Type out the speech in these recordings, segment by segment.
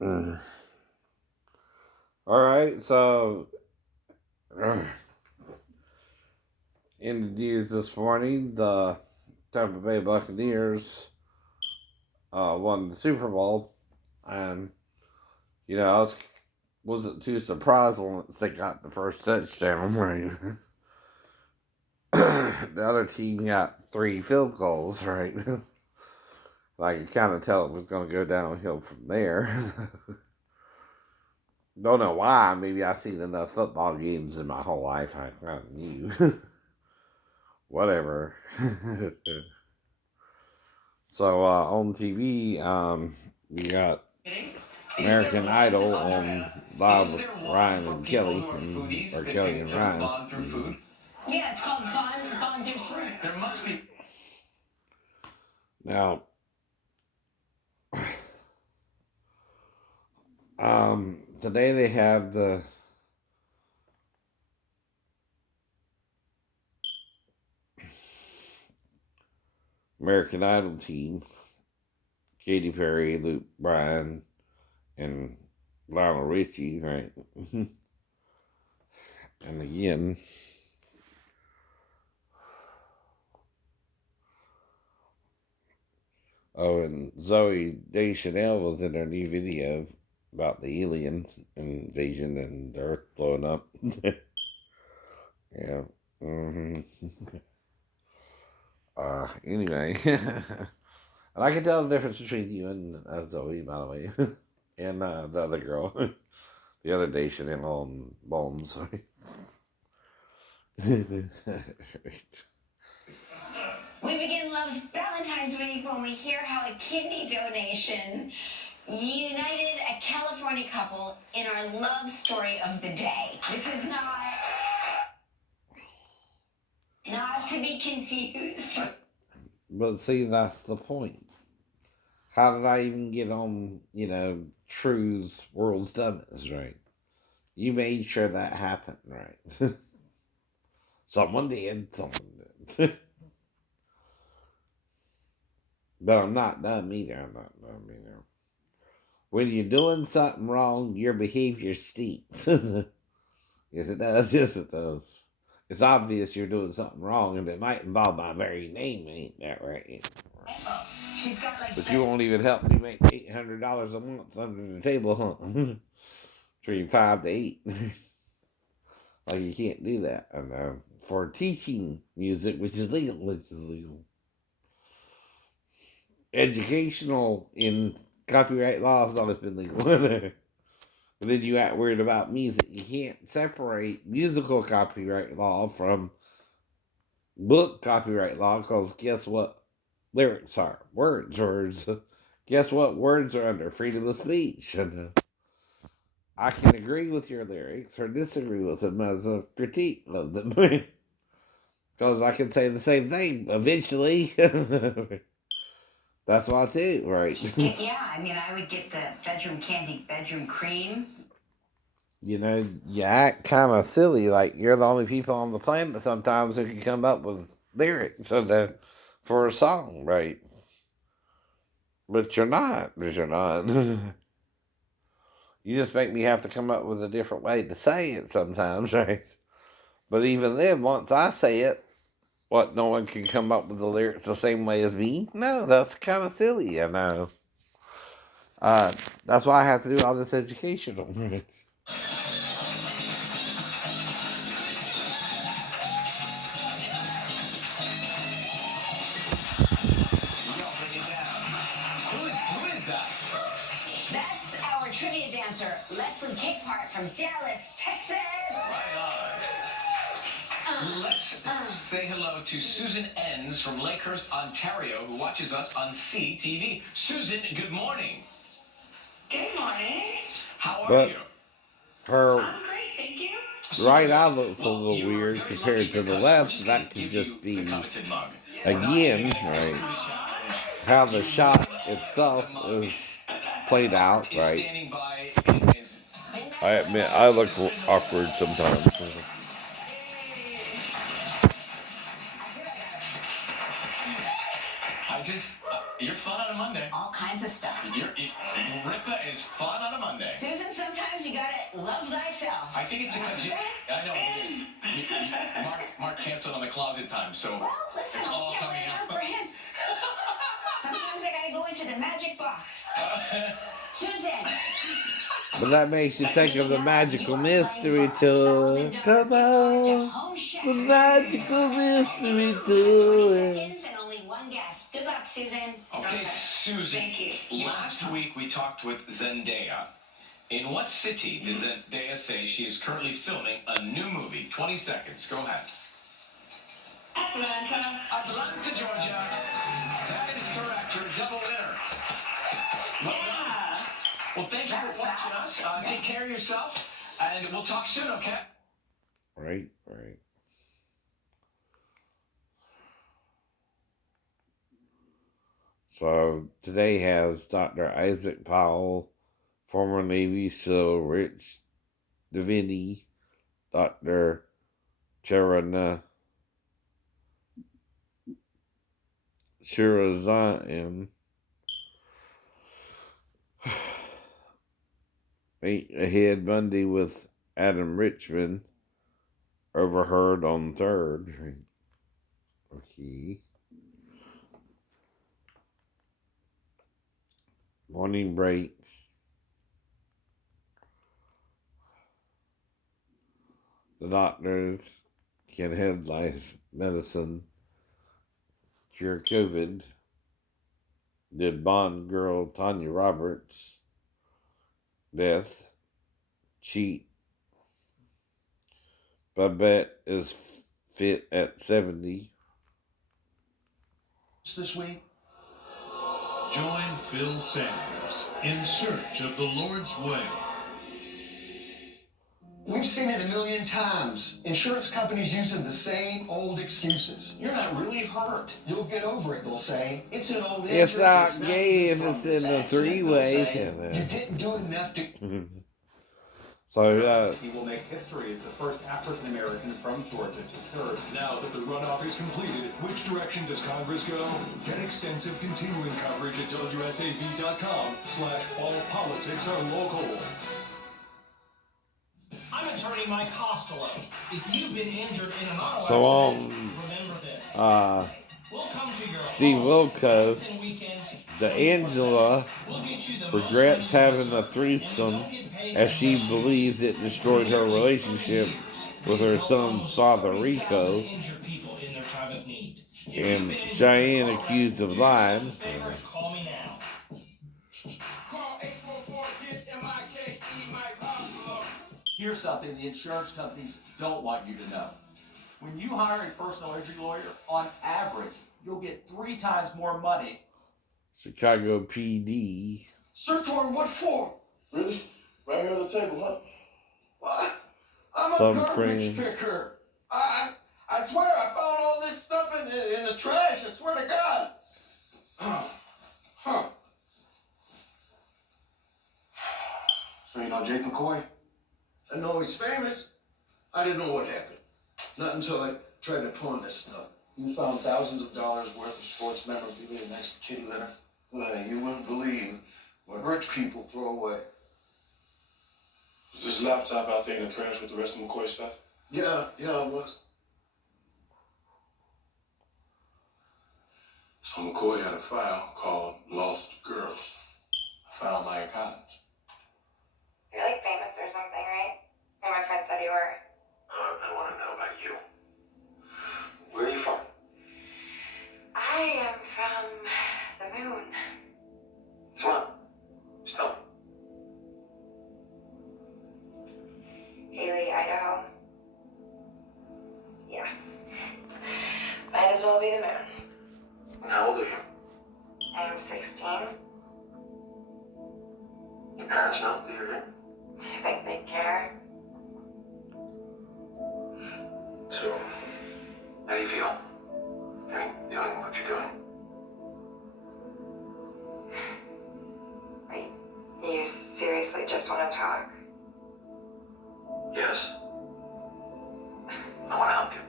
Mm. All right, so in the news this morning, the Tampa Bay Buccaneers won the Super Bowl, and I wasn't too surprised once they got the first touchdown. Right, the other team got 3 field goals. Right, I could kind of tell it was going to go downhill from there. Don't know why. Maybe I've seen enough football games in my whole life. I kind of knew. Whatever. So on TV, we got American Idol on live with Ryan and Kelly, or Kelly and Ryan. Yeah, it's called Bond through food. There must be. Now, today they have the American Idol team: Katy Perry, Luke Bryan, and Lionel Richie, right? And again, oh, and Zoe Deschanel was in her new video about the alien invasion and the Earth blowing up. Yeah. hmm Anyway, and I can tell the difference between you and Zoe, by the way, and the other girl, the other Deschanel on Bones. We begin Love's Valentine's Week when we hear how a kidney donation united a California couple in our love story of the day. This is not to be confused. But see, that's the point. How did I even get on, True's World's Dumbest, right? You made sure that happened, right? Someone did. But I'm not dumb either. I'm not dumb either. When you're doing something wrong, your behavior stinks. Yes, it does. Yes, it does. It's obvious you're doing something wrong, and it might involve my very name. Ain't that right? She's got like. But you won't even help me make $800 a month under the table, huh? Between 5 to 8. Like you can't do that. And for teaching music, which is legal, educational in copyright law has always been legal. But then you act worried about music. You can't separate musical copyright law from book copyright law because guess what? Lyrics are words. Guess what? Words are under freedom of speech. And I can agree with your lyrics or disagree with them as a critique of them. Because I can say the same thing eventually. That's what I do, right? Yeah, I mean, I would get the bedroom candy, bedroom cream. You act kind of silly, like you're the only people on the planet sometimes who can come up with lyrics for a song, right? But you're not. But you're not. You just make me have to come up with a different way to say it sometimes, right? But even then, once I say it, what, no one can come up with the lyrics the same way as me? No, that's kind of silly, I know. That's why I have to do all this educational. Who is that? That's our trivia dancer, Leslie Capehart from Dallas, Texas. Right on. Let's say hello to Susan Enns from Lakehurst, Ontario, who watches us on CTV. Susan, good morning. Good morning. How are But you? her I'm great, thank you. right eye looks a little weird compared to the left. That could just be, again, right, how the shot itself is played out, right? I admit I look awkward sometimes. You're fun on a Monday. All kinds of stuff. Ripa is fun on a Monday. Susan, sometimes you gotta love thyself. I think it's because you... I know it is. Mark canceled on the closet time, so... Well, listen, it's all coming out. For him. Sometimes I gotta go into the magic box. Susan. But that makes you think of the magical mystery tour. Come on, the magical mystery tour. And only one guess. Good luck, Susan. Okay, Susan. Thank you. Last week we talked with Zendaya. In what city did Zendaya say she is currently filming a new movie? 20 seconds. Go ahead. Atlanta. Atlanta, Georgia. That is correct. You're a double winner. Well done. Yeah. Well, thank you for watching us. Take care of yourself, and we'll talk soon, okay? Right. So today has Dr. Isaac Powell, former Navy SEAL Rich Diviney, Dr. Charana Shirazan, Meet ahead Monday with Adam Richman, overheard on 3rd. Okay. Morning breaks. The doctors can head life medicine, cure COVID. Did Bond girl Tanya Roberts death cheat? Babette is fit at 70. This week, join Phil Sanders in search of the Lord's way. We've seen it a million times. Insurance companies using the same old excuses. You're not really hurt. You'll get over it, they'll say. It's an old injury. It's not gay if it's in a three-way. You didn't do enough to... So, he will make history as the first African American from Georgia to serve. Now that the runoff is completed, which direction does Congress go? Get extensive continuing coverage at WSAV.com/allpoliticsarelocal. I'm attorney Mike Costello. If you've been injured in an auto so accident, remember this. We'll come to your Steve Wilco, D'Angela regrets having a threesome as she believes it destroyed her relationship with her son's father, Rico. And Cheyenne accused of lying. Call me now. Here's something the insurance companies don't want you to know. When you hire a personal injury lawyer, on average, you'll get 3 times more money. Chicago PD. Search warrant, what for? Really? Right here on the table, huh? What? I'm a garbage picker. I swear I found all this stuff in the trash. I swear to God. Huh. So you know Jake McCoy? I know he's famous. I didn't know what happened. Not until I tried to pawn this stuff. You found thousands of dollars worth of sports memorabilia next to kitty litter. Well, you wouldn't believe what rich people throw away. Was this laptop out there in the trash with the rest of McCoy stuff? Yeah, it was. So McCoy had a file called Lost Girls. I found my account. You're like famous or something, right? And my friend said you were. I want to know about you. Where are you from? I am from the moon. Come on. Just tell me. Haley, Idaho. Yeah. Might as well be the moon. How old are you? I'm 16. Your parents know that you're in? I think they care. So, how do you feel? Doing what you're doing? Wait, you seriously just want to talk? Yes. I want to help you.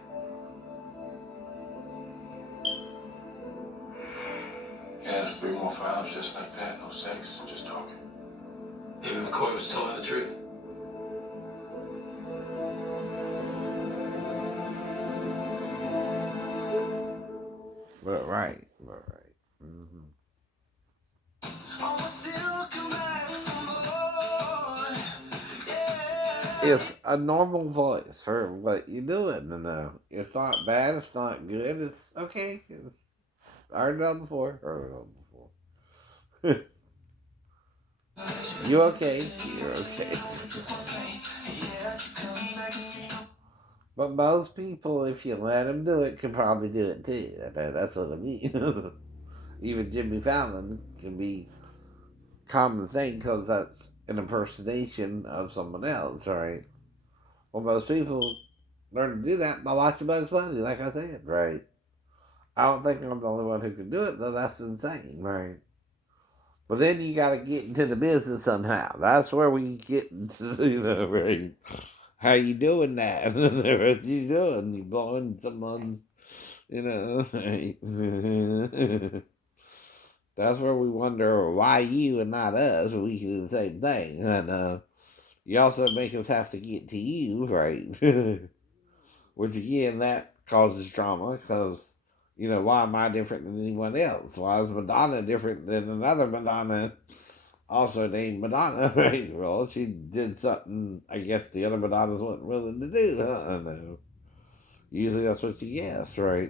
Yeah, it's 3 more files just like that. No sex, just talking. Maybe McCoy was telling the truth. But right. Mm-hmm. It's a normal voice for what you're doing. No, it's not bad. It's not good. It's okay. It's heard it on before. You okay? You're okay. But most people, if you let them do it, can probably do it too. That's what I mean. Even Jimmy Fallon can be common thing because that's an impersonation of someone else, right? Well, most people learn to do that by watching Bugs Bunny, like I said, right? I don't think I'm the only one who can do it, though. That's insane, right? But then you got to get into the business somehow. That's where we get into, right? How you doing that? What you doing? You blowing someone's, right? That's where we wonder why you and not us. We can do the same thing, and you also make us have to get to you, right? Which again, that causes drama because, why am I different than anyone else? Why is Madonna different than another Madonna also named Madonna, right? Well, she did something I guess the other Madonnas weren't willing to do. No. Usually that's what you guess, right?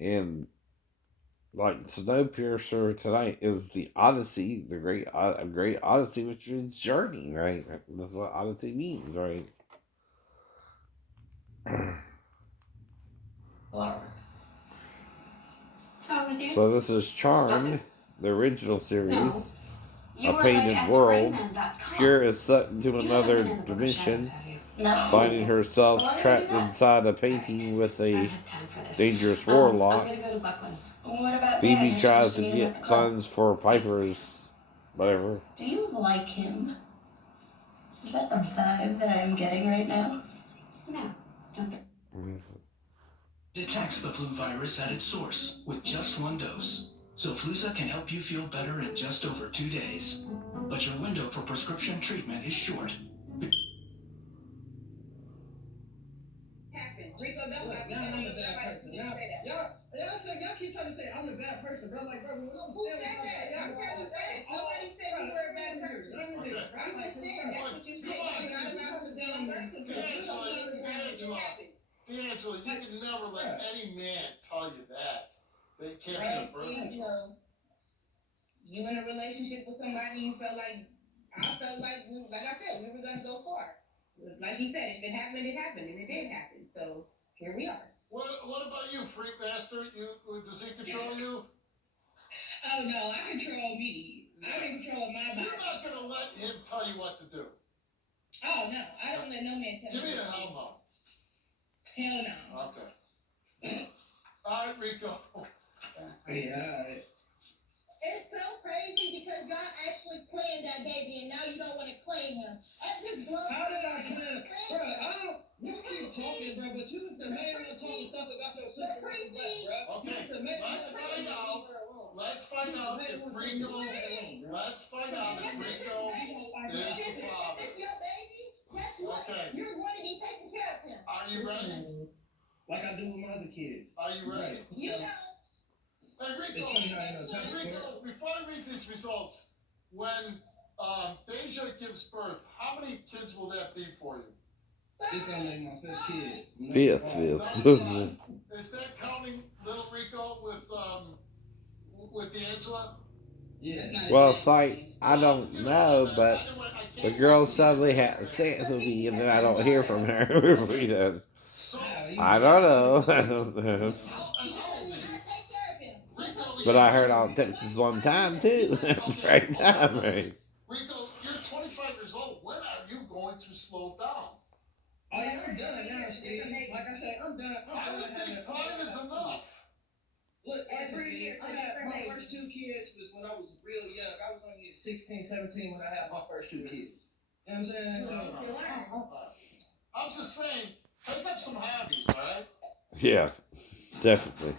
And like Snowpiercer tonight is the Odyssey, the great Odyssey, which is journey, right? That's what Odyssey means, right? Hello. What's wrong with you? So this is Charmed, the original series. No. You A were painted like world. SRayman.com. Pure is set into You another haven't been in the dimension, shadows, have you? No. finding herself Why would I do trapped that? inside a painting with I don't a have time for this. dangerous I'm warlock. gonna go to Buckland's. What about Phoebe Dan? You're tries supposed to meet him at get the club. funds for Piper's whatever. Do you like him? Is that the vibe that I'm getting right now? No. It attacks the flu virus at its source with just 1 dose. So Fluza can help you feel better in just over 2 days. But your window for prescription treatment is short. Rico, don't look, now I'm the bad person. Y'all keep trying to say I'm the bad person, bro. Like, bro, when I'm standing I'm telling you, nobody said you were a bad person. I'm You just said that's what you said. D'Angelo, you can never let any man tell you that. They can't be a person. You in a relationship with somebody, you felt like, I felt like I said, we were gonna go far. Like he said, if it happened, it happened, and it did happen. So here we are. What about you, freak master? Does he control you? Oh no, I control me. I'm in control of my body. You're not gonna let him tell you what to do. Oh no, I don't let no man tell me. Give me a hell no. Hell no. Okay. All right, Rico. Yeah. It's so crazy because y'all actually claimed that baby and now you don't want to claim him. That's just blows. How did I claim? Bro, I don't. You keep talking, bro, but you was the man that talking stuff about your sister was black, bro. Okay, let's find out. Let's find out if Rico. Let's find out if Rico is the father. This is your baby. Guess what? Okay. You're going to be taking care of him. Are you ready? Like I do with my other kids. Are you ready? You know. Hey, Rico, before I read these results, when Deja gives birth, how many kids will that be for you? It's gonna make my 5th kid. Fifth. Is that counting little Rico with D'Angelo? Yeah. Well, it's like, I don't know, but the girl suddenly has sex with me and then I don't hear from her. I don't know. But I heard on Texas one time too. Right time, right? Rico, you're 25 years old. When are you going to slow down? Oh yeah, I'm done now, Steve. Like I said, I'm done. I would think 5 is enough. Look, every year, I had my first 2 kids was when I was real young. I was only 16, 17 when I had my first 2 kids. You know what I'm saying? So, I'm just saying, take up some hobbies, all right? Yeah, definitely.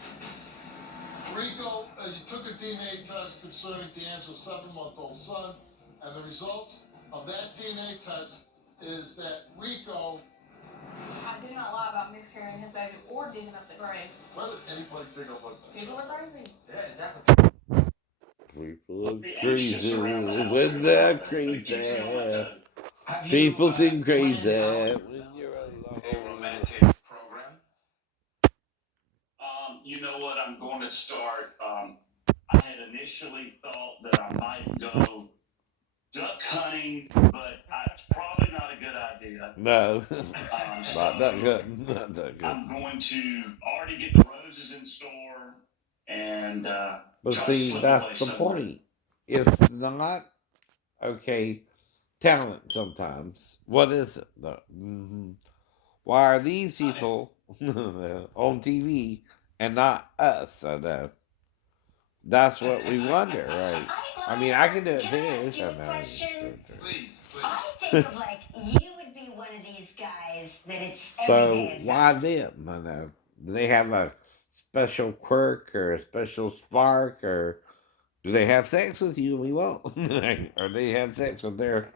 Rico, you took a DNA test concerning D'Angela's 7-month-old son, and the results of that DNA test is that Rico. I did not lie about miscarrying his baby or digging up the grave. Why would anybody dig up a People are crazy. Yeah, exactly. People are crazy when they're crazy. People seem crazy when you're alone. A romantic program? You know what? I'm going to start. I had initially thought that I might go duck hunting, but it's probably not a good idea. No, So not that good. Not that good. I'm going to already get the roses in store and But try to see, slip that's away the somewhere. point. It's not okay. Talent sometimes. What is it though? Why are these people on TV and not us? I know. That's what we wonder, right? I mean, I can do it too. Can I ask you a question? Please. I think of like you would be one of these guys that it's every So day is why them? I know. Do they have a special quirk or a special spark, or do they have sex with you and we won't? Or they have sex with their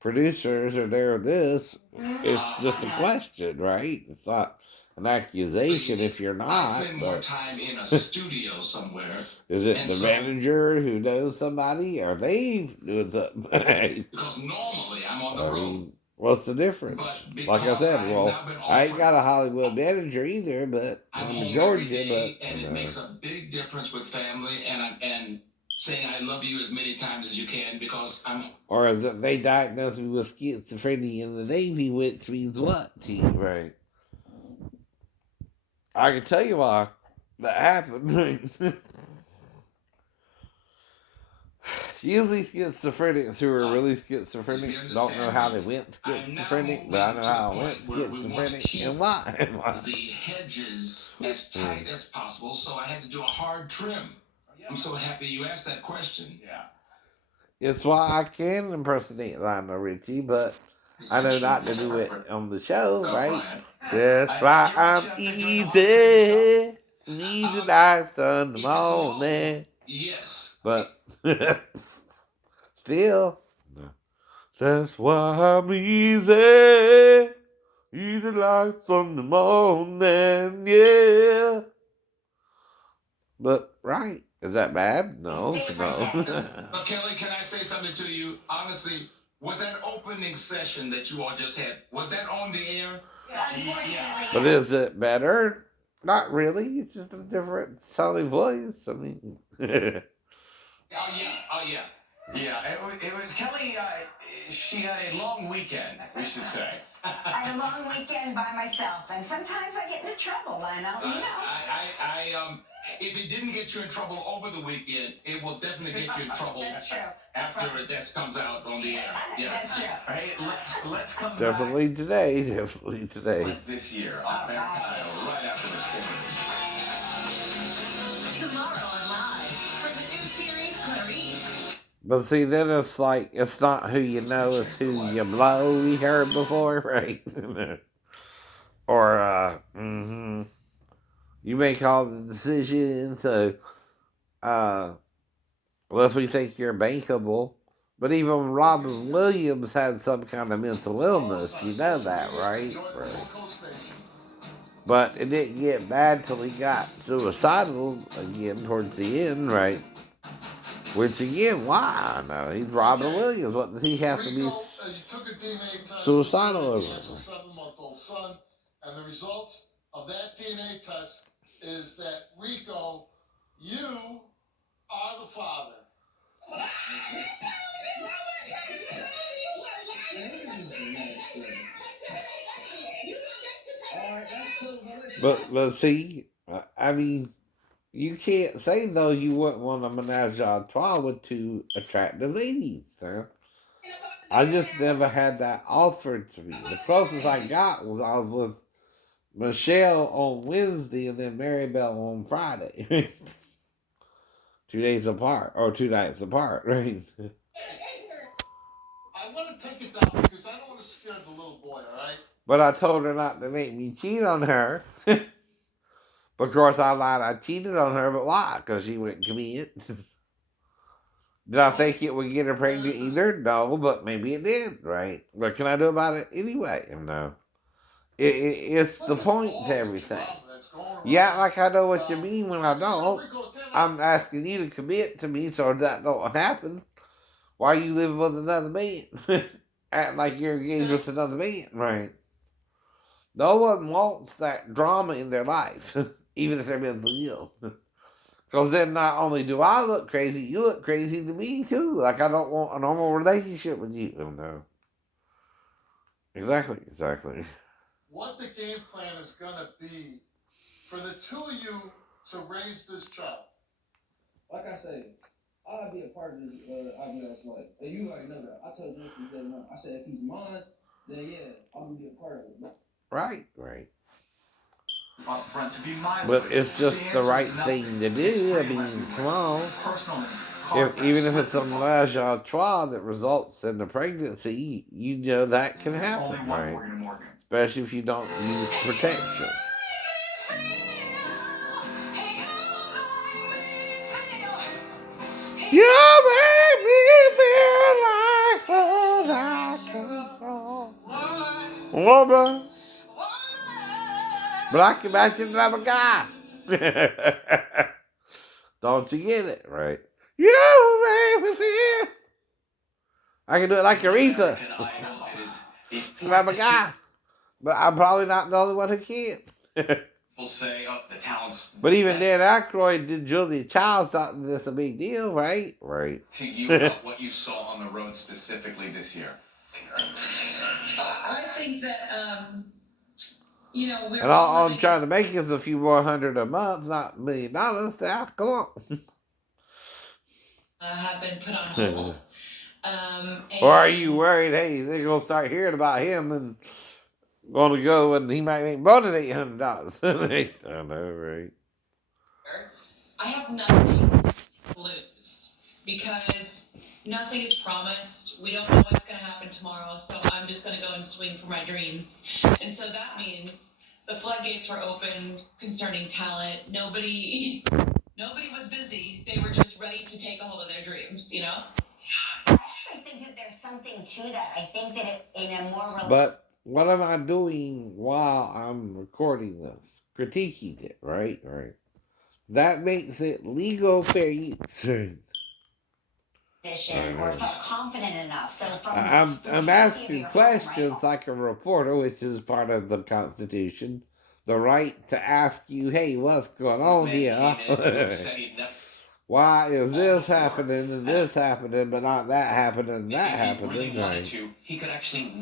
producers or their this? It's just a question, right? It's not an accusation if you're not. I spend more But time in a studio somewhere. is it And the so- manager who knows somebody? Or they doing something? Because normally I'm on the I road. mean, what's the difference? But Like I because said, I've well, now been I ain't offered- got a Hollywood manager either, but I'm I'm home in every Georgia, day, but and it makes a big difference with family. And saying I love you as many times as you can because I'm. or is it they diagnosed me with schizophrenia in the Navy, which means what to you, right? I can tell you why that happened. Usually schizophrenics who are really schizophrenic don't know how they went schizophrenic, but I know how I went schizophrenic and why. The hedges as tight as possible, so I had to do a hard trim. I'm so happy you asked that question. Yeah. It's why I can impersonate Lionel Richie, but I know not to do it on the show, right? That's why I'm easy nights on the morning. Yes. But still, that's why I'm easy lights on the morning, yeah. But right, is that bad? No, no. But Kelly, can I say something to you? Honestly, was that opening session that you all just had, was that on the air? Unfortunately, But is it better? Not really. It's just a different sounding voice. I mean, Oh yeah. Yeah, it was Kelly. She had a long weekend, we should say. I had a long weekend by myself, and sometimes I get into trouble. I know, you know. If it didn't get you in trouble over the weekend, it will definitely get you in trouble That's true. after this comes out on the air. Yeah. That's true. Hey, let's come definitely today. Definitely today. back this year on Vampire right after this thing. Tomorrow on Live for the new series Clarice. But see, then it's like, it's not who you know, it's who you blow, we heard before, right? Or, you make all the decisions, so, unless we think you're bankable. But even Robin Williams had some kind of mental illness, you know that, right? Right. But it didn't get bad till he got suicidal again towards the end, right? Which again, why? No, he's Robin Williams. What does he have to be You took a DNA test suicidal concerning over? D'Angela's 7-month-old son, and the results of that DNA test is that Rico, you are the father. But see, I mean, you can't say though you wouldn't want a menage a trois with two attractive ladies. So I just never had that offered to me. The closest I got was I was with Michelle on Wednesday and then Maribel on Friday. 2 days apart, or 2 nights apart, right? I want to take it down because I don't want to scare the little boy, all right? But I told her not to make me cheat on her. Of course, I lied. I cheated on her, but why? Because she wouldn't commit. Did I think it would get her pregnant either? No, but maybe it did, right? What can I do about it anyway? No. It's the point to everything. Yeah, like I know what you mean when I don't. I'm asking you to commit to me so that don't happen. Why are you living with another man? Acting like you're engaged with another man, right? No one wants that drama in their life, even if they're mentally ill. Because then not only do I look crazy, you look crazy to me too. Like I don't want a normal relationship with you. Oh, no. Exactly. What the game plan is going to be for the two of you to raise this child. Like I said, I'll be a part of this Avila's life. And you already know that. I told you from day one. I said if he's mine, then yeah, I'm going to be a part of it. Right. To be my But it's just the right thing to do. I mean, come on. Even if it's a menage a trois that results in the pregnancy, you know that can happen, right? Especially if you don't use protection. You make me feel like what I can call woman. But I can imagine that I'm a guy. Don't you get it, right? You make me feel. I can do it like Aretha. I'm a guy. But I'm probably not the only one who can. People say, oh, the talent's... But even Dan Aykroyd did Julia Childs thought this a big deal, right? Right. To you about what you saw on the road specifically this year. I think that, we're And all I'm trying to make is a few more $100 a month, not $1 million. Now, come on. have been put on hold. Or are you worried, hey, they're going to start hearing about him and going to go and he might make more than $800? I don't know, right? I have nothing to lose because nothing is promised. We don't know what's going to happen tomorrow, so I'm just going to go and swing for my dreams. And so that means the floodgates were open concerning talent. Nobody was busy. They were just ready to take a hold of their dreams, you know? I actually think that there's something to that. I think that in a more... But what am I doing while I'm recording this? Critiquing it, right? Right. That makes it legal fair use. Or felt confident enough. So I'm asking questions like a reporter, which is part of the Constitution. The right to ask you, hey, what's going on here? Why is this happening and this happening, but not that happening and that happening? Right.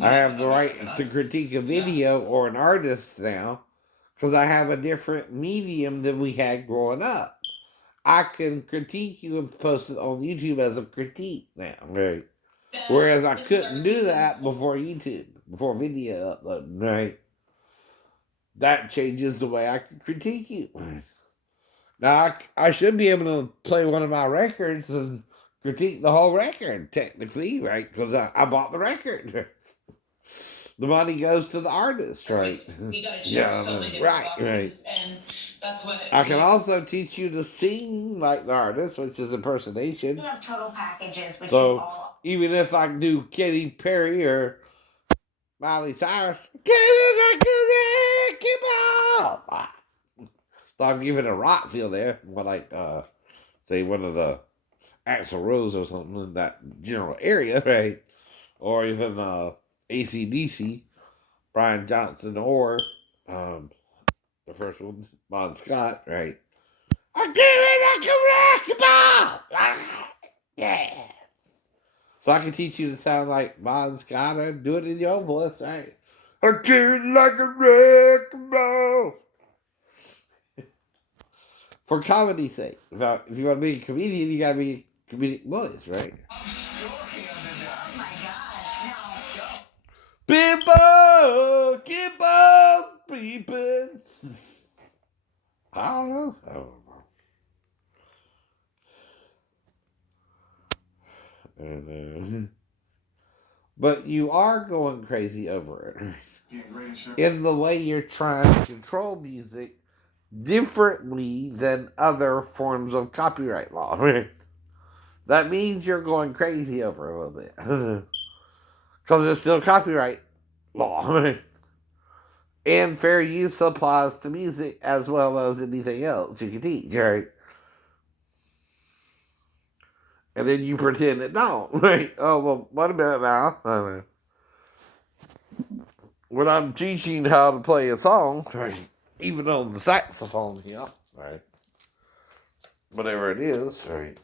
I have the right to critique a video or an artist now because I have a different medium than we had growing up. I can critique you and post it on YouTube as a critique now, right? Whereas I couldn't do that before YouTube, before video uploading, right? That changes the way I can critique you. Now, I should be able to play one of my records and critique the whole record, technically, right? Because I bought the record. The money goes to the artist, right? We gotta check so many different boxes, and that's what I can also teach you to sing like the artist, which is impersonation. We have total packages, which So even if I do Katy Perry or Miley Cyrus, get it like a wrecking ball. So I'm giving a rock feel there, more like say one of the Axl Rose or something in that general area, right? Or even AC/DC, Brian Johnson, or the first one, Bon Scott, right? I give it like a racquetball. Yeah. So I can teach you to sound like Bon Scott and do it in your own voice, right? I give it like a racquetball. For comedy's sake. If you want to be a comedian, you gotta be a comedic voice, right? People keep on peeping. I don't know. And But you are going crazy over it. In the way you're trying to control music differently than other forms of copyright law. That means you're going crazy over a little bit. Because it's still copyright law. And fair use applies to music as well as anything else you can teach, right? And then you pretend it don't, right? Oh, well, wait a minute now. When I'm teaching how to play a song, right, even on the saxophone here, right, whatever it is, right,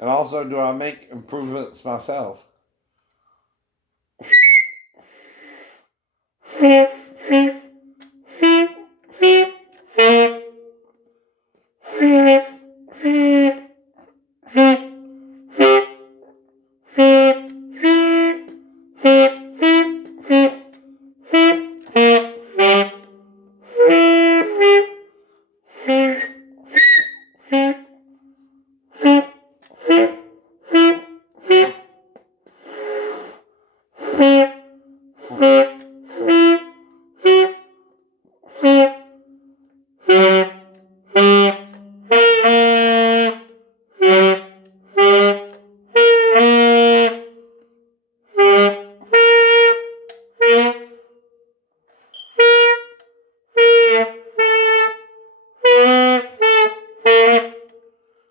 and also, do I make improvements myself?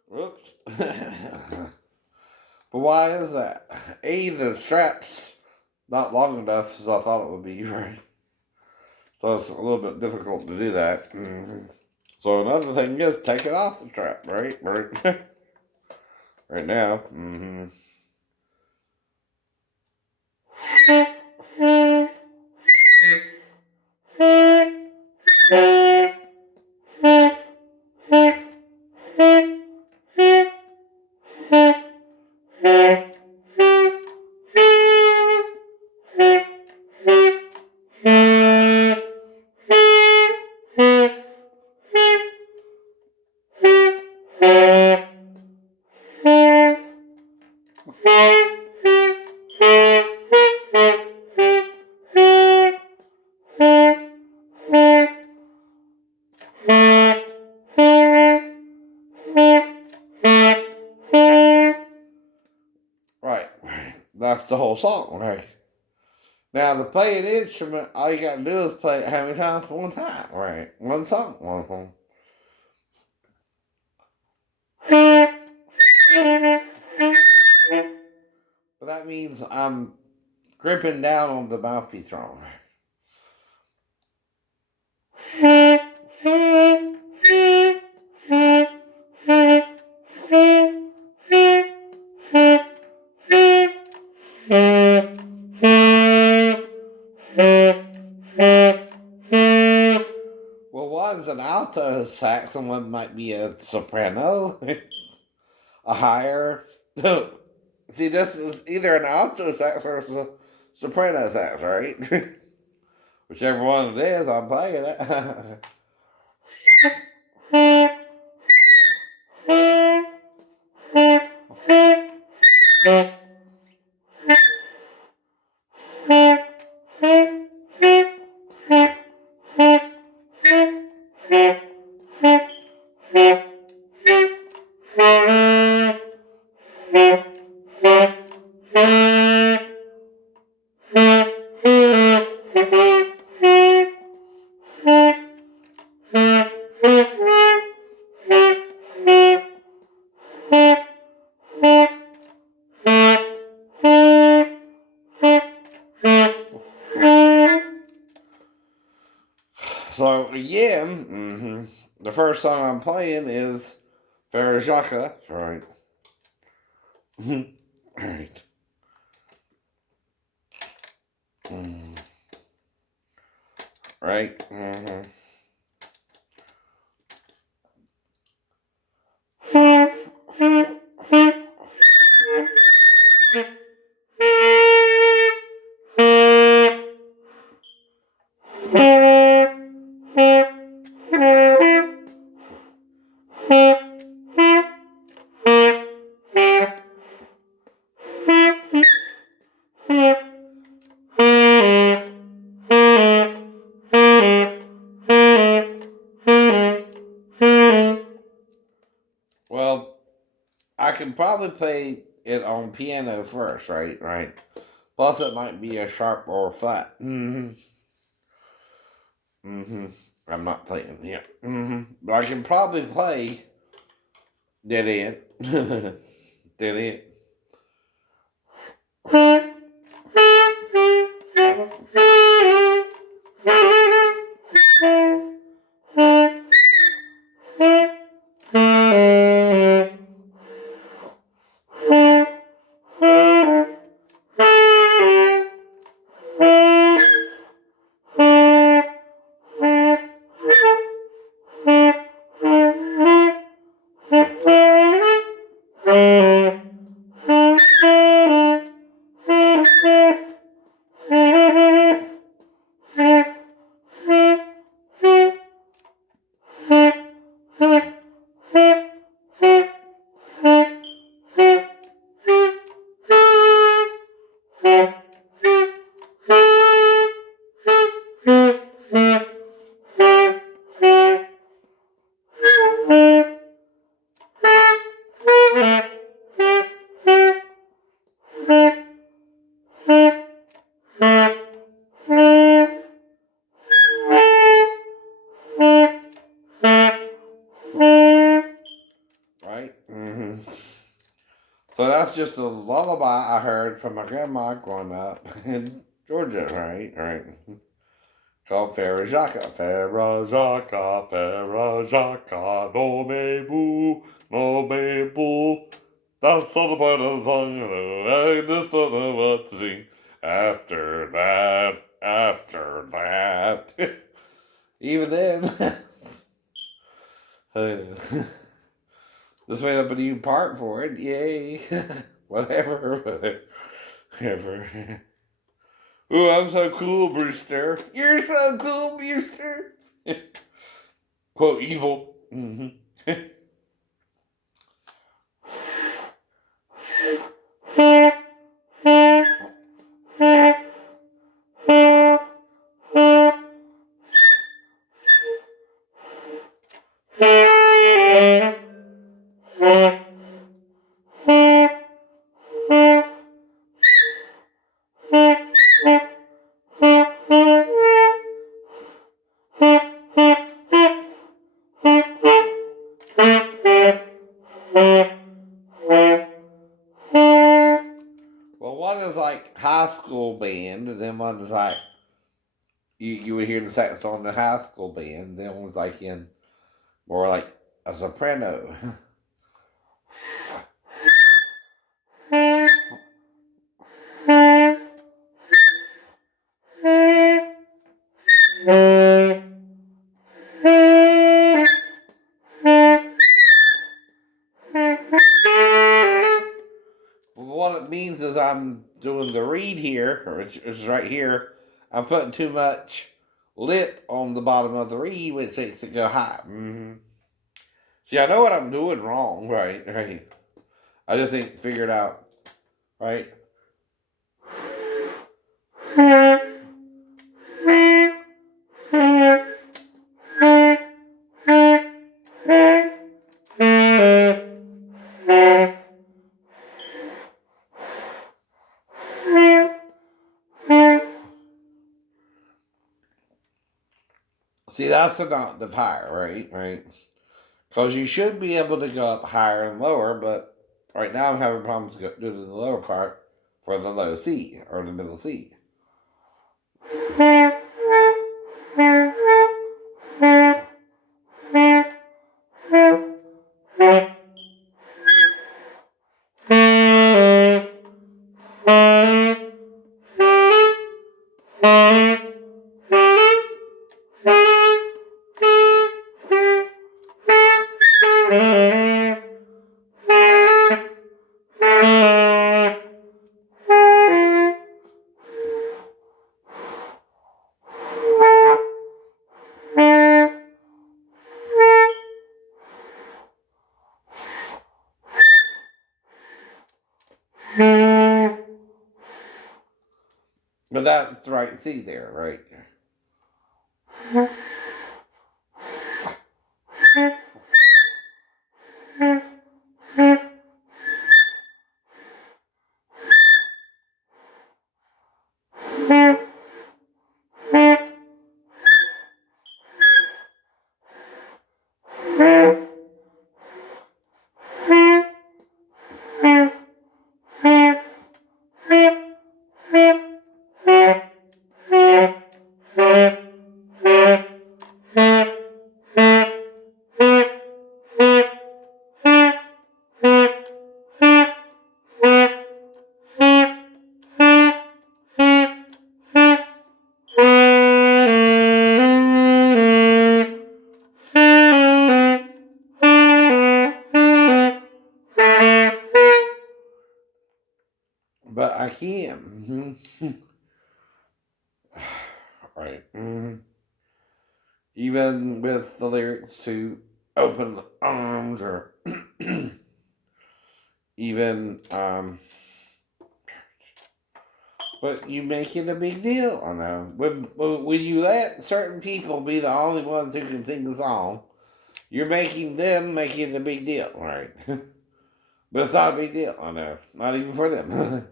Whoops. But why is that? A, the strap's not long enough as I thought it would be, right? So it's a little bit difficult to do that. So another thing is take it off the strap, right? Right now. Right. That's the whole song, right? Now, to play an instrument, all you gotta do is play it how many times? One time, right? One song, one song. But that means I'm gripping down on the mouthpiece wrong. Well, one's an alto sax and one might be a soprano, a higher. See, this is either an alto sax or a soprano sax, right? Whichever one it is, I'm playing it. So again, the first song I'm playing is Farajaka, right? Alright. Right? Well, I can probably play it on piano first, right? Right. Plus, it might be a sharp or a flat. I'm not playing here. But I can probably play Dead End. Dead End. Right? So that's just a lullaby I heard from my grandma growing up in Georgia, right? Right. Called Farajaka. Farajaka, Farajaka, no me boo, no me boo. That's all the part of the song, I just don't know what to sing. After that. Even then, just made up a new part for it. Yay. Whatever. Ooh, I'm so cool, Brewster. You're so cool, Brewster. Quote, evil. Well, one is like high school band, and then one is like you would hear the saxophone in the high school band. Then one's like in more like a soprano. What it means is I'm doing the reed here, or it's right here. I'm putting too much lip on the bottom of the reed, which makes it go high. See, I know what I'm doing wrong, right? Right. I just ain't figured out, right? See, that's an octave higher, right? Right. Because you should be able to go up higher and lower, but right now I'm having problems due to the lower part for the low C, or the middle C. But that's the right C there, right? But I can. Right. Even with the lyrics to Open the Arms or even, but you make it a big deal. I know. When you let certain people be the only ones who can sing the song, you're making them make it a big deal, right? But it's not a big deal, I know. Not even for them.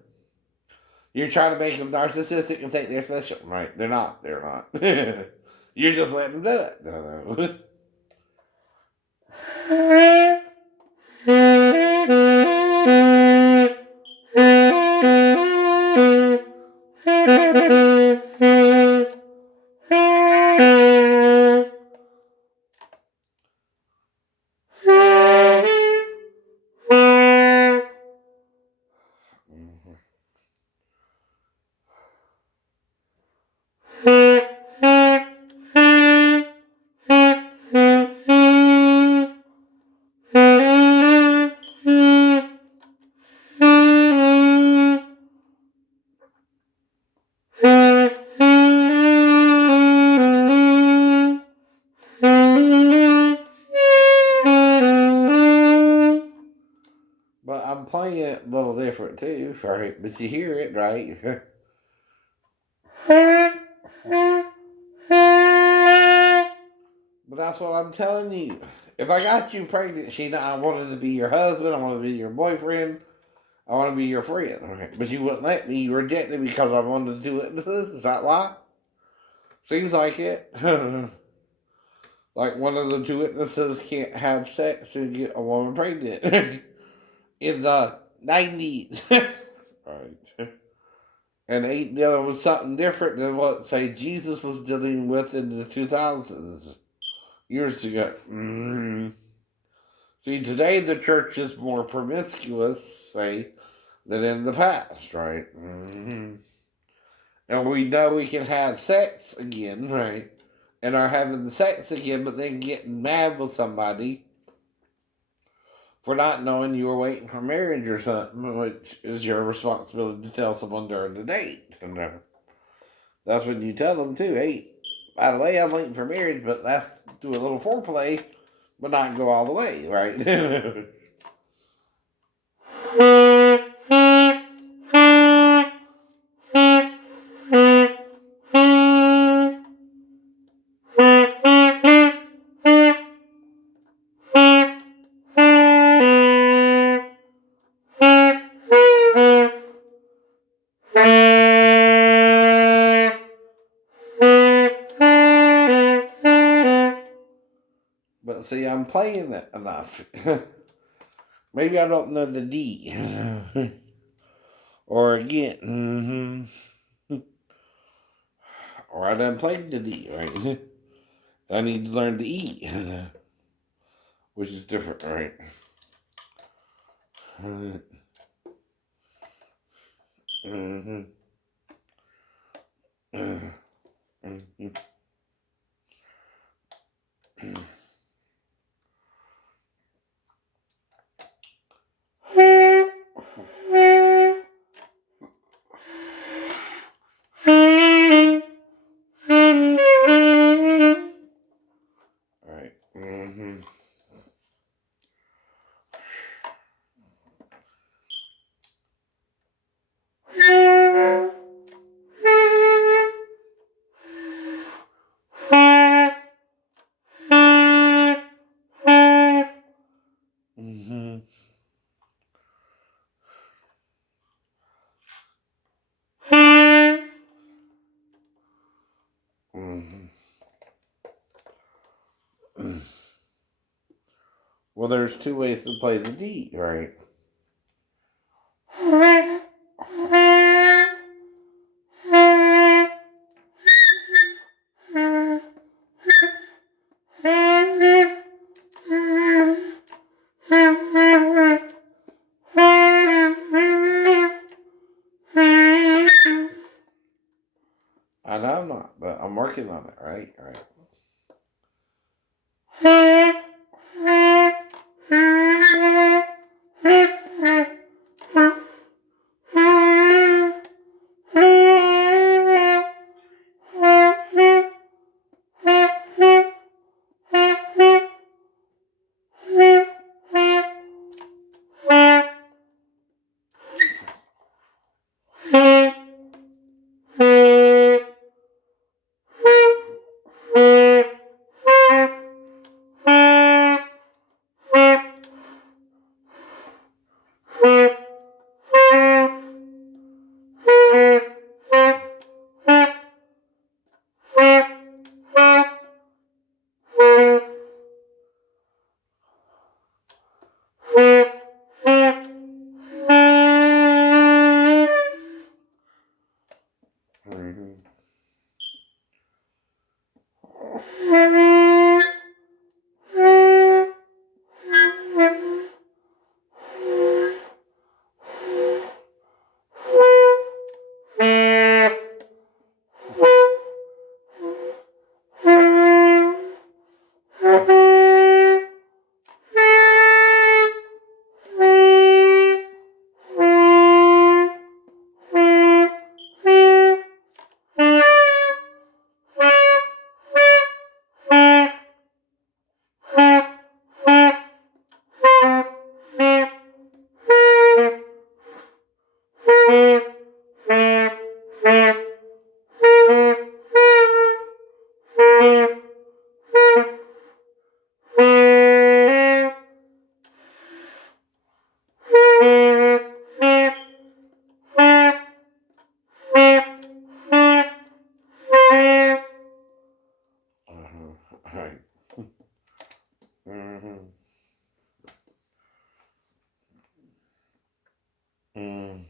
You're trying to make them narcissistic and think they're special, right? They're not. They're not. You're just letting them do it. I know. But I'm playing it a little different too, right? But you hear it, right? But that's what I'm telling you. If I got you pregnant, Sheena, I wanted to be your husband, I wanted to be your boyfriend, I want to be your friend. Right? But you wouldn't let me. You rejected me because I wanted to do it. Is that why? Seems like it. Like one of the two witnesses can't have sex to get a woman pregnant in the 90s. Right. And ain't dealing with something different than what, say, Jesus was dealing with in the 2000s, years ago. See, today the church is more promiscuous, say, than in the past, right? And we know we can have sex again, right? And are having sex again, but then getting mad with somebody for not knowing you were waiting for marriage or something, which is your responsibility to tell someone during the date. And that's when you tell them too, hey, by the way, I'm waiting for marriage, but let's do a little foreplay, but not go all the way, right? But see, I'm playing it enough. Maybe I don't know the D. Or again, or I done played the D, right? I need to learn the E, which is different, right? Right. Mm-hmm. Well, there's two ways to play the D, right? I know I'm not, but I'm working on it, right? Right. Right. Mm-hmm. Mm.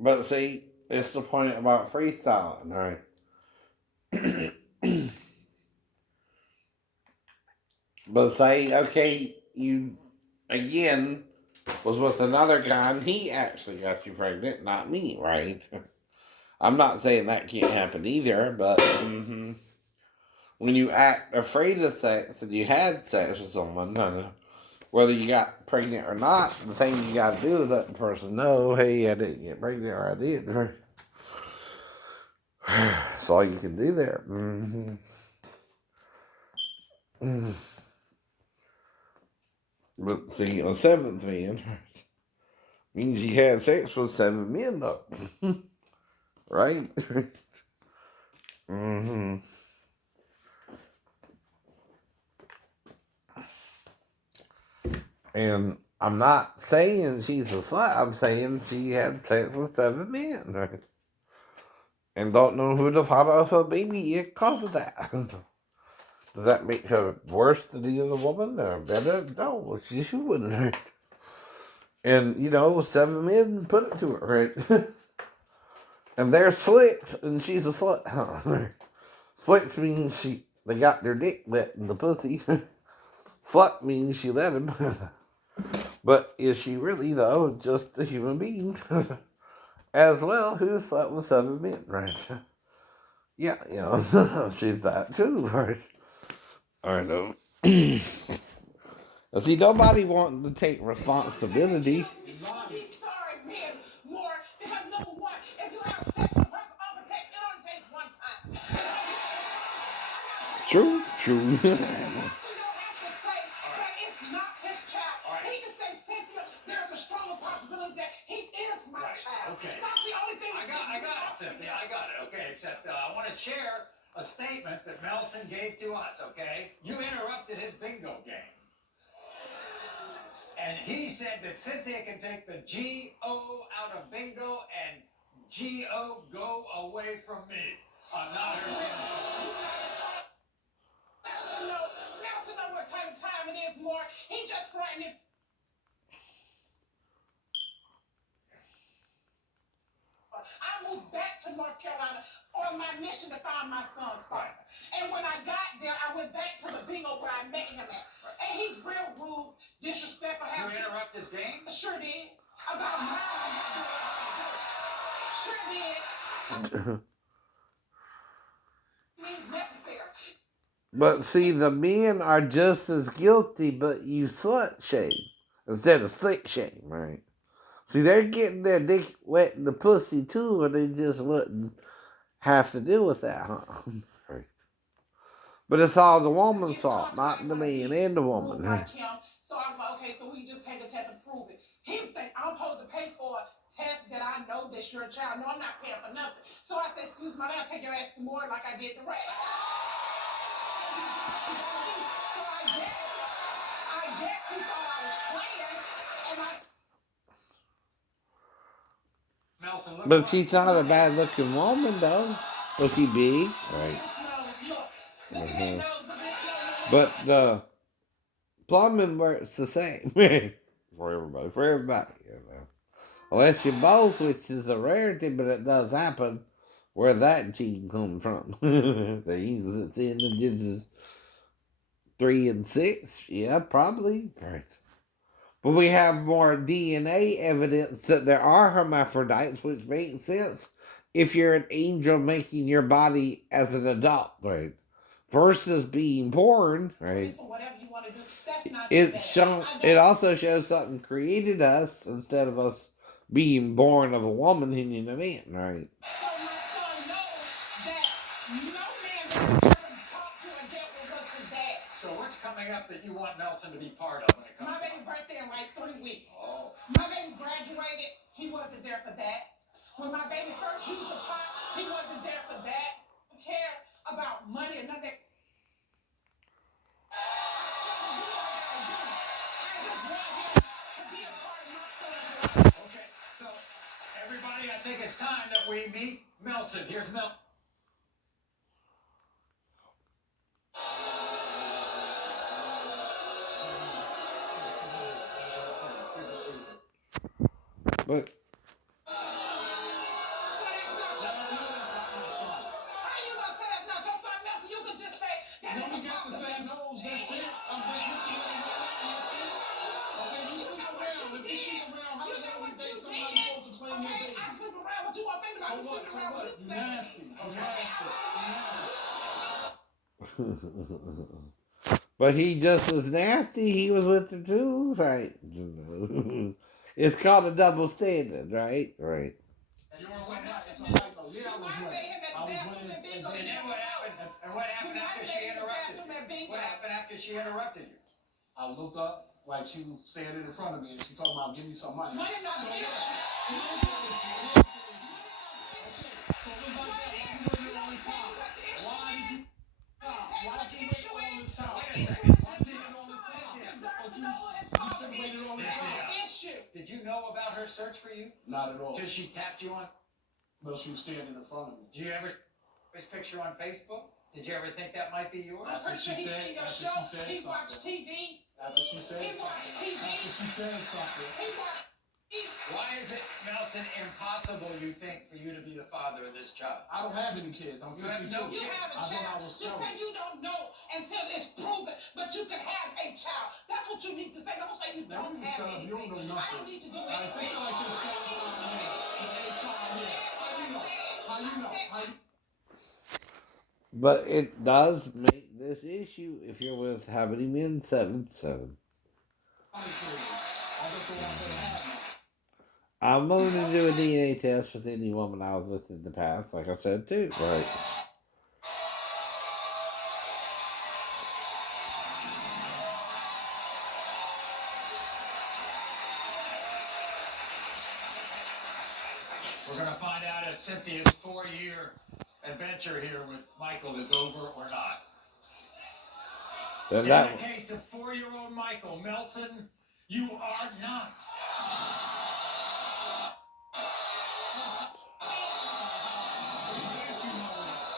But see, it's the point about freestyling, right? But say, okay, you again was with another guy and he actually got you pregnant, not me, right? I'm not saying that can't happen either, but when you act afraid of sex and you had sex with someone, whether you got pregnant or not, the thing you got to do is let the person know, hey, I didn't get pregnant or I did. That's all you can do there. But see, a seventh man means you had sex with 7 men, though. Right? And I'm not saying she's a slut. I'm saying she had sex with 7 men. Right? And don't know who the father of her baby is because of that. Does that make her worse than the other woman or better? No, she wouldn't. And, 7 men put it to her, right? And they're slicks, and she's a slut. Slicks means they got their dick wet in the pussy. Fuck means she let him. But is she really, though, just a human being? As well, who slept with 7 men, right? Yeah, you know, she's that too, right? I know. See, nobody wanting to take responsibility. True. Okay. That's the only thing. I got it, Cynthia. I got it. Okay, except I want to share a statement that Melson gave to us. Okay, you interrupted his bingo game, and he said that Cynthia can take the G-O out of bingo and G-O go away from me. Not her. Nelson knows what type of time it is. More, he just frightened. I moved back to North Carolina on my mission to find my son's father. And when I got there, I went back to the bingo where I met him at. And he's real rude, disrespectful. You interrupt his game? Sure did. About sure did. Means necessary. But see, the men are just as guilty, but you slut shame instead of slick shame, right? See, they're getting their dick wet in the pussy too, and they just wouldn't have to deal with that, huh? Right. But it's all the woman's fault, not the man and the woman. Right? So I'm like, okay, so we just take a test and prove it. He would think I'm supposed to pay for a test that I know that you're a child. No, I'm not paying for nothing. So I said, excuse me, I'll take your ass to more like I did the rest. So I guess he thought I was playing, and But she's not a bad looking woman, though. Looky B. Right. But the plumbing works the same. For everybody, you know. Unless you both, which is a rarity, but it does happen. Where that gene comes from. They use it in the digits 3 and 6. Yeah, probably. Right. But we have more DNA evidence that there are hermaphrodites, which makes sense if you're an angel making your body as an adult, right? Versus being born, right? It also shows something created us instead of us being born of a woman and a man, right? So what's coming up that you want Nelson to be part of when it comes to my baby birthday in like 3 weeks. Oh. My baby graduated, he wasn't there for that. When my baby first used the pot, he wasn't there for that. I don't care about money or nothing. Okay, so everybody, I think it's time that we meet Melson. Here's Mel. But but he just as nasty. He was with her too, right? It's called a double standard, right? Right. And you were with her? It's a hypo. Yeah, I was with her. And then what happened? And what happened after she interrupted you? What happened after she interrupted you? I looked up like she was standing in front of me and she talking about give me some money. Money not so, Did you know about her search for you? Not at all. Till she tapped you on? No, she was standing in front of me. Did you ever this picture on Facebook? Did you ever think that might be yours? That's what she said. After she said he watched TV. After she said He watched TV. After she said something. He watched Why is it, Nelson, impossible, you think, for you to be the father of this child? I don't have any kids. I'm You have 52. no You have a I thought I child. was You stoned. say you don't know until it's proven, but you can have a child. That's what you need to say. Don't say you Now, don't you have son, anything. you don't know I nothing. don't need to do All right, anything. think like this. How you know? How you know? How you But it does make this issue if you're with how many men? 7. I'm willing to do a DNA test with any woman I was with in the past, like I said too. Right. We're going to find out if Cynthia's 4-year adventure here with Michael is over or not. Then In that the case of 4-year-old Michael Melson, you are not.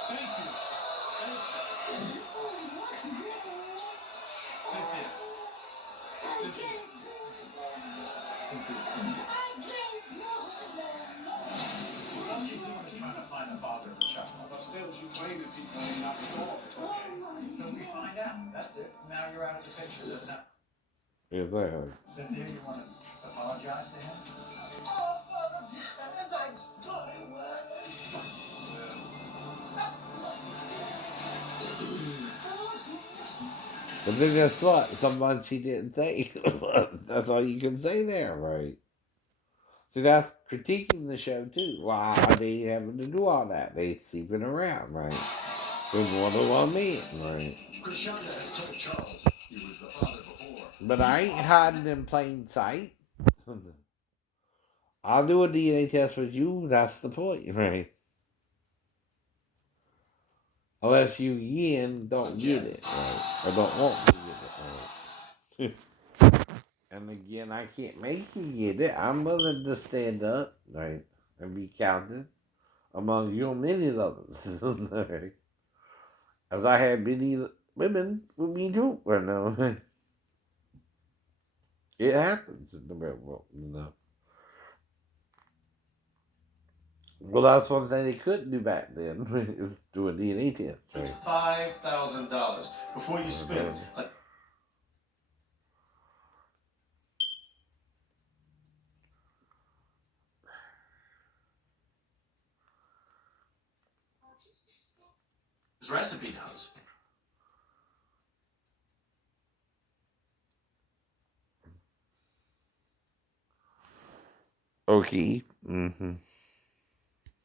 Thank you. Cynthia. What else you doing is trying to find the father of the child? But still, you claim that people may not be involved. Okay. So we find out. That's it. Now you're out of the picture. Doesn't that? exactly. Cynthia, you want to apologize to him? But then guess what? Someone she didn't think. That's all you can say there, right? See, that's critiquing the show too. Why are they having to do all that? They sleeping around, right? With more than one man, right? Krishanda had told Charles he was the father before. But I ain't hiding in plain sight. I'll do a DNA test with you. That's the point, right? Unless you, again, don't get it, right? Or don't want to get it, right? And again, I can't make you get it. I'm willing to stand up, right? And be counted among your many others, right? As I had many women with me too, but no. It happens in the real world, you know. Well, that's one thing they couldn't do back then, is do a DNA test, right? $5,000 before you spend. Recipe does. Okay. Mm-hmm.